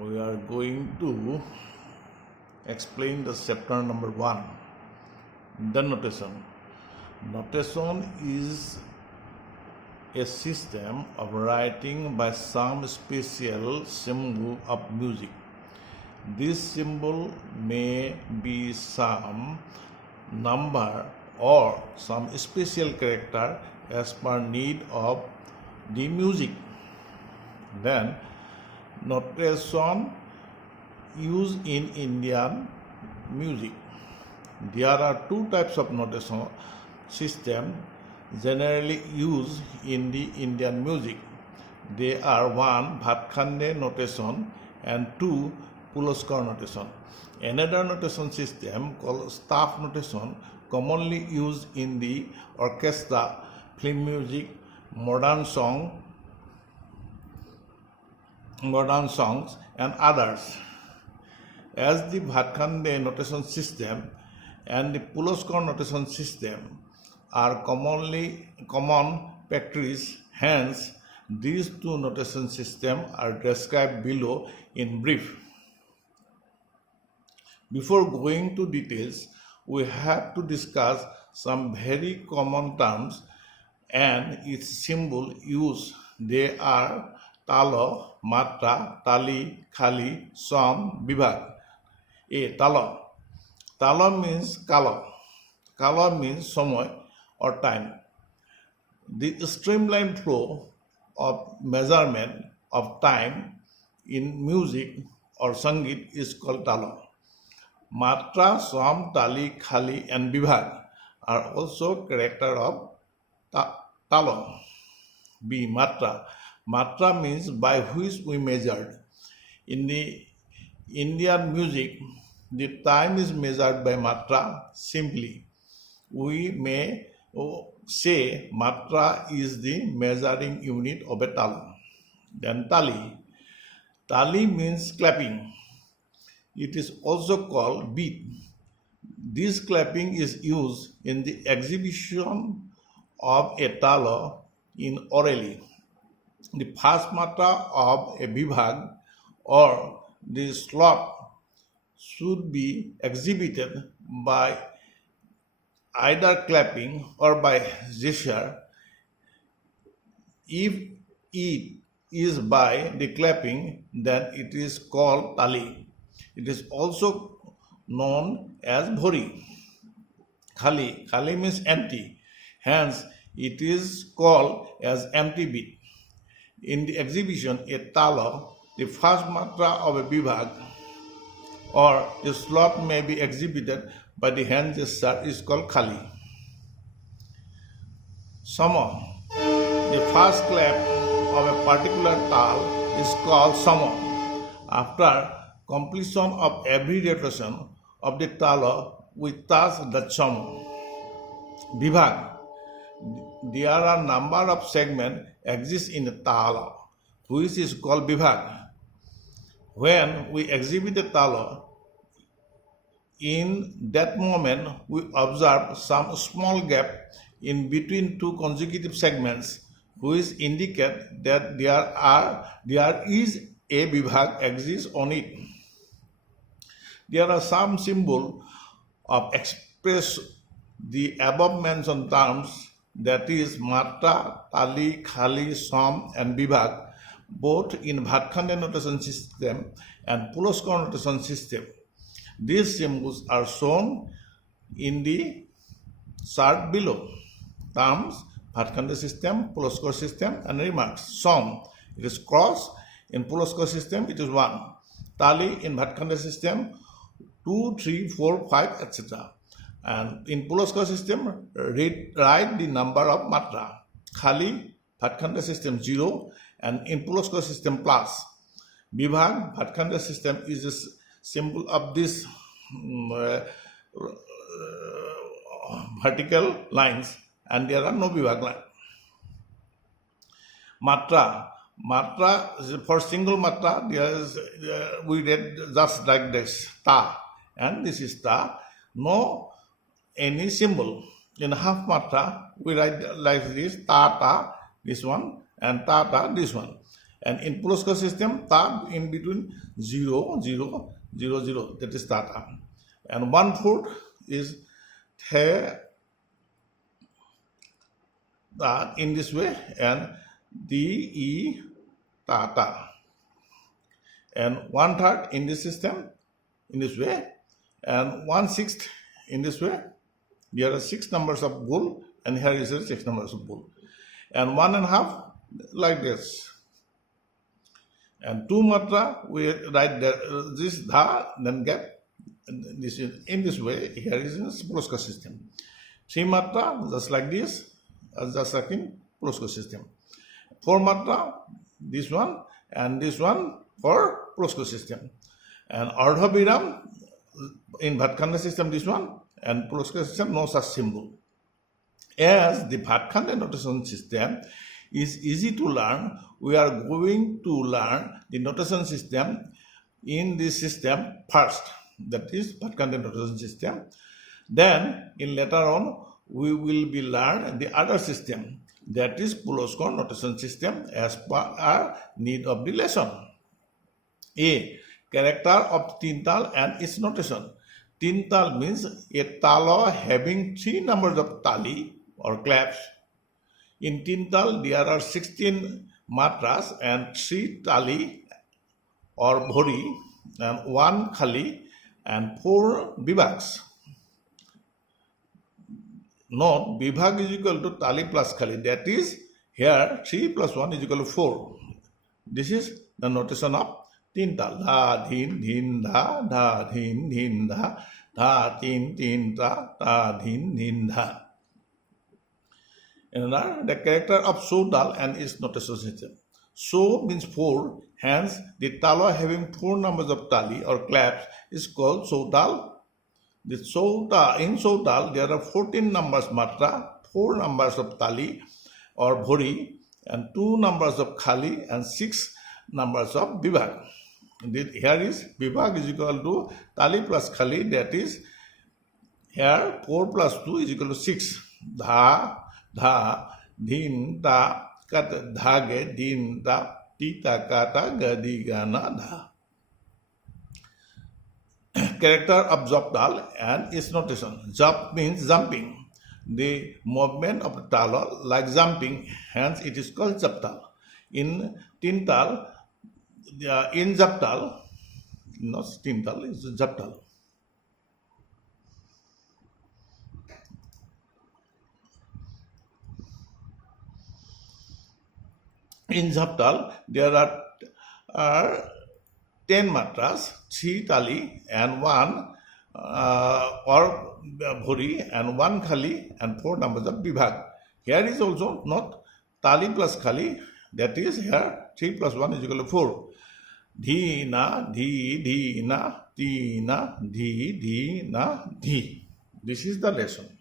We are going to explain the chapter number 1, the notation. Notation is a system of writing by some special symbol of music. This symbol may be some number or some special character as per need of the music. Then notation used in Indian music. There are two types of notation system generally used in the Indian music. They are one Bhatkhande notation and two Pulaskar notation. Another notation system called staff notation commonly used in the orchestra, film music, modern songs and others. As the Bhatkhande notation system and the Pulaskar notation system are common practice, hence these two notation systems are described below in brief. Before going to details, we have to discuss some very common terms and its symbol use. They are talo, matra, tali, khali, som, vibhag. A talo. Talo means kala. Kala means samoy or time. The streamlined flow of measurement of time in music or sangit is called talo. Matra, som, tali, khali and vibhag are also character of talo. B. Matra. Matra means by which we measured. In the Indian music, the time is measured by matra simply. We may say matra is the measuring unit of a talo. Then tali. Tali means clapping. It is also called beat. This clapping is used in the exhibition of a talo in orally. The first matra of a vibhag or the slot should be exhibited by either clapping or by gesture. If it is by the clapping, then it is called tali. It is also known as bhori. Khali. Khali means empty. Hence, it is called as empty beat. In the exhibition, a talo, the first matra of a vibhag or a slot may be exhibited by the hand gesture is called khali. Samo. The first clap of a particular tal is called samo. After completion of every rotation of the talo, we touch the samo. Vibhag. There are a number of segments exist in the talo, which is called vibhag. When we exhibit the talo, in that moment we observe some small gap in between two consecutive segments, which indicate that there is a vibhag exists on it. There are some symbols of express the above mentioned terms, that is matra, tali, khali, som and vibhag, both in Bhatkhande notation system and Pulaskar notation system. These symbols are shown in the chart below. Terms, Bhatkhande system, Pulaskar system and remarks. Som, it is cross. In Pulaskar system, it is 1. Tali in Bhatkhande system, 2, 3, 4, 5, etc. And in Pulaskar system, write the number of matra. Khali, Bhatkhande system 0 and in Pulaskar system plus. Vibhag, Bhatkhande system is a symbol of this vertical lines and there are no vibhag line. Matra. Matra, for single matra, we read just like this, ta, and this is ta. No any symbol. In half matra, we write like this, ta, ta, this one, and ta, ta, this one. And in Poloska system, ta in between 0, 0, 0, 0, that is tata. And 1/4 is the that in this way, and de tata. And 1/3 in this system in this way, and 1/6 in this way. There are 6 numbers of bull, and here is 6 numbers of bull. And 1.5 like this. And 2 matra, we write this dha, then get this in this way. Here is in Poloska system. 3 matra, just like this, just like in Poloska system. 4 matra, this one, and this one for Poloska system. And Ardha Viram in Bhatkhanda system, this one, and Poloska system, no such symbol. As the Bhatkhanda notation system is easy to learn, we are going to learn the notation system in this system first, that is Bhatkhanda notation system. Then, in later on, we will be learn the other system, that is Poloska notation system, as per our need of the lesson. A. Character of Tintal and its notation. Tintal means a tala having 3 numbers of tali or claps. In Tintal, there are 16 matras and 3 tali or bhori, and 1 khali and 4 vibhags. Note, vibhag is equal to tali plus khali. That is, here 3 plus 1 is equal to 4. This is the notation of Tintal. Dha, dhin, dhin, dha, dha, dhin, dhin, dha, dha, tin, tin, dha, dha, dhin, dhin, dha. Another, the character of Sodal and its notation system. So means 4, hence the tala having 4 numbers of tali or claps is called Sodal. The Sodal, in Sodal there are 14 numbers matra, 4 numbers of tali or bhori, and 2 numbers of khali and 6 numbers of vibhag. Here is vibhag is equal to tali plus khali, that is here 4 plus 2 is equal to 6. Dha, dha, dhin, ta, kat, dhage, din, ta, tita, kata, gadi, gana, dha. Character of Japtal and its notation. Jap means jumping. The movement of the tala like jumping, hence it is called Japtal. In Tintal, in Japtal, not Tintal, it's Japtal. In Japtal, there are 10 matras, 3 tali and 1 or bhori and 1 khali and 4 numbers of vibhag. Here is also not tali plus khali, that is here 3 plus 1 is equal to 4. Dhi na, dhi, dhi na, ti na, dhi, dhi na, dhi. This is the lesson.